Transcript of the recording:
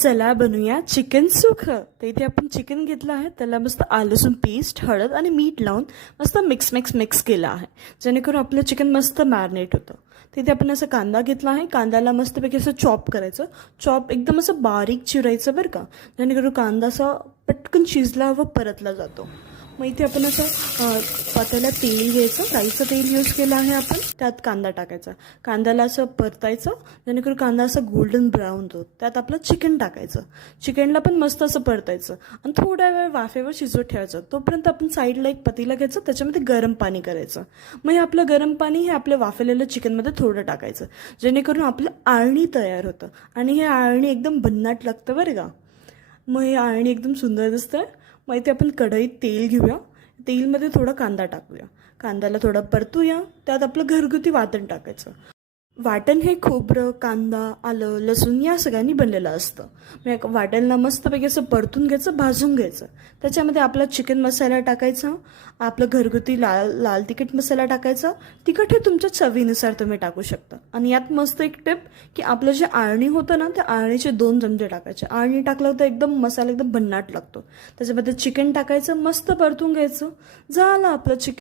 चला बनवूया चिकन सुखं. तर इथे आपण चिकन घेतलं आहे, त्याला मस्त आलं लसूण पेस्ट, हळद आणि मीठ लावून मस्त मिक्स केलं आहे, जेणेकरून आपलं चिकन मस्त मॅरिनेट होतं. तिथे आपण असं कांदा घेतला आहे, कांद्याला मस्तपैकी असं चॉप करायचं. चॉप एकदम असं बारीक चिरायचं बरं का, जेणेकरून कांदा असा पटकन शिजला व परतला जातो. मग इथे आपण असं पातेल्यात तेल घ्यायचं, राईचं तेल यूज केलं आहे आपण, त्यात कांदा टाकायचा. कांद्याला असं परतायचं, जेणेकरून कांदा असं गोल्डन ब्राऊन होतो. त्यात आपलं चिकन टाकायचं. चिकनला पण मस्त असं परतायचं आणि थोड्या वेळ वाफेवर शिजवत ठेवायचं. तोपर्यंत आपण साईडला एक पतीला घ्यायचं, त्याच्यामध्ये गरम पाणी करायचं. मग हे आपलं गरम पाणी हे आपलं वाफलेलं चिकनमध्ये थोडं टाकायचं, जेणेकरून आपलं आळणी तयार होतं. आणि हे आळणी एकदम भन्नाट लागतं बरं का. मग हे आळणी एकदम सुंदर दिसतं. मग इथे आपण कढईत तेल घेऊया, तेलमध्ये थोडा कांदा टाकूया, कांद्याला थोडा परतूया. त्यात आपलं घरगुती वाटण टाकायचं. वाटण हे खोबरं, कांदा, आलं, लसूण या सगळ्यांनी बनलेलं असतं. मग वाटणला मस्तपैकी असं परतून घ्यायचं, भाजून घ्यायचं. त्याच्यामध्ये आपला चिकन मसाला टाकायचा, आपलं घरगुती लाल तिखट मसाला टाकायचा. तिखट हे तुमच्या चवीनुसार तुम्ही टाकू शकता. आणि यात मस्त एक टिप की आपलं जे आळणी होतं ना, त्या आळणीचे 2 चमचे टाकायचे. आळणी टाकलं तर एकदम मसाला एकदम भन्नाट लागतो. त्याच्यामध्ये चिकन टाकायचं, मस्त परतून घ्यायचं. झालं आपलं चिकन.